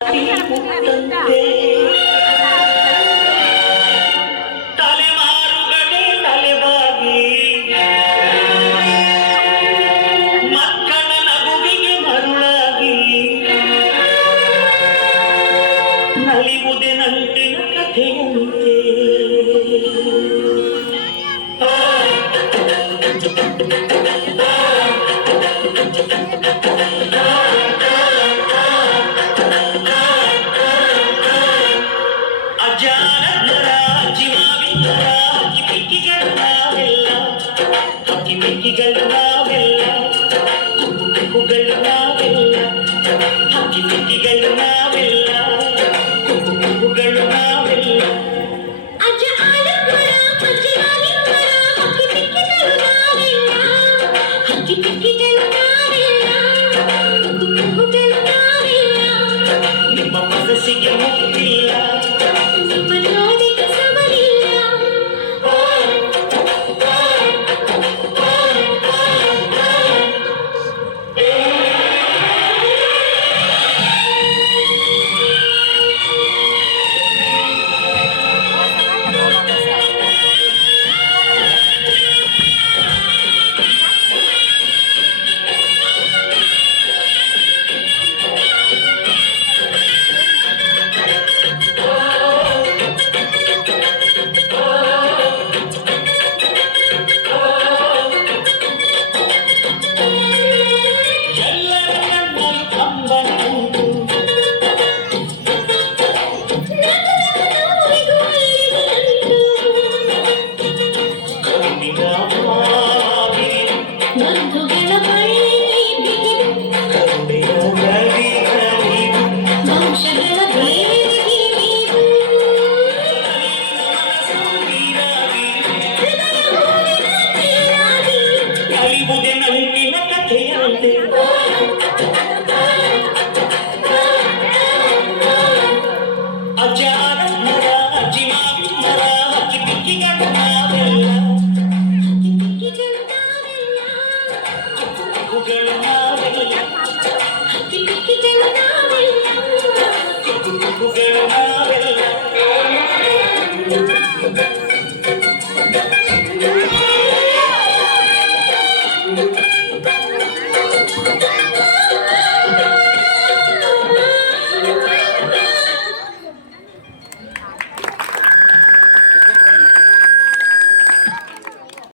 ಮುಟ್ಟಂತೆ ತಲೆಮಾರುಗಳೇ ತಲೆಬಾಗಿ ಮಕ್ಕಳ ನಗುವಿಗೆ ಮರುಳಾಗಿ ನಲಿವುದೆ ನಂಟಿನ ಕಥೆಯಂತೆ ಹಕ್ಕಿಗಳು ನಾವೆಲ್ಲ ಕುಕ್ಕುಗಳು ನಾವೆಲ್ಲ ಹಕ್ಕಿಗಳು ನಾವೆಲ್ಲ ಕುಕ್ಕುಗಳು ನಾವೆಲ್ಲ ಅಜ್ಜ ಆಲಕ್ಕರ ಪಂಚರಾಗಿಕ್ಕರ ಹಕ್ಕಿಗಳು ನಾವೆಲ್ಲ ಹಕ್ಕಿಗಳು ನಾವೆಲ್ಲ ಕುಕ್ಕುಗಳು ನಾವೆಲ್ಲ ನಿಮ್ಮ ಮನಸ್ಸಿಗೆ ಮುಟ್ಟಿಲ್ಲ ನಿಮ್ಮ ನೋಡಿಗೆ ಸಮರಿಲ್ಲ ನಲಿವುದೆ ನಂಟಿನ ಕಥೆಯಂತೆ ಅಜ್ಜಾರ ಮರ ಅಜ್ಜಿ ಮರ ಹಕ್ಕಿ ಪಿಕ್ಕಿಗಳು ನಾವೆಲ್ಲ ಕುಕ್ಕುಗಳು ನಾವೆಲ್ಲ ಹಕ್ಕಿಗಳು ನಾವೆಲ್ಲ ಕುಕ್ಕುಗಳು ನಾವೆಲ್ಲ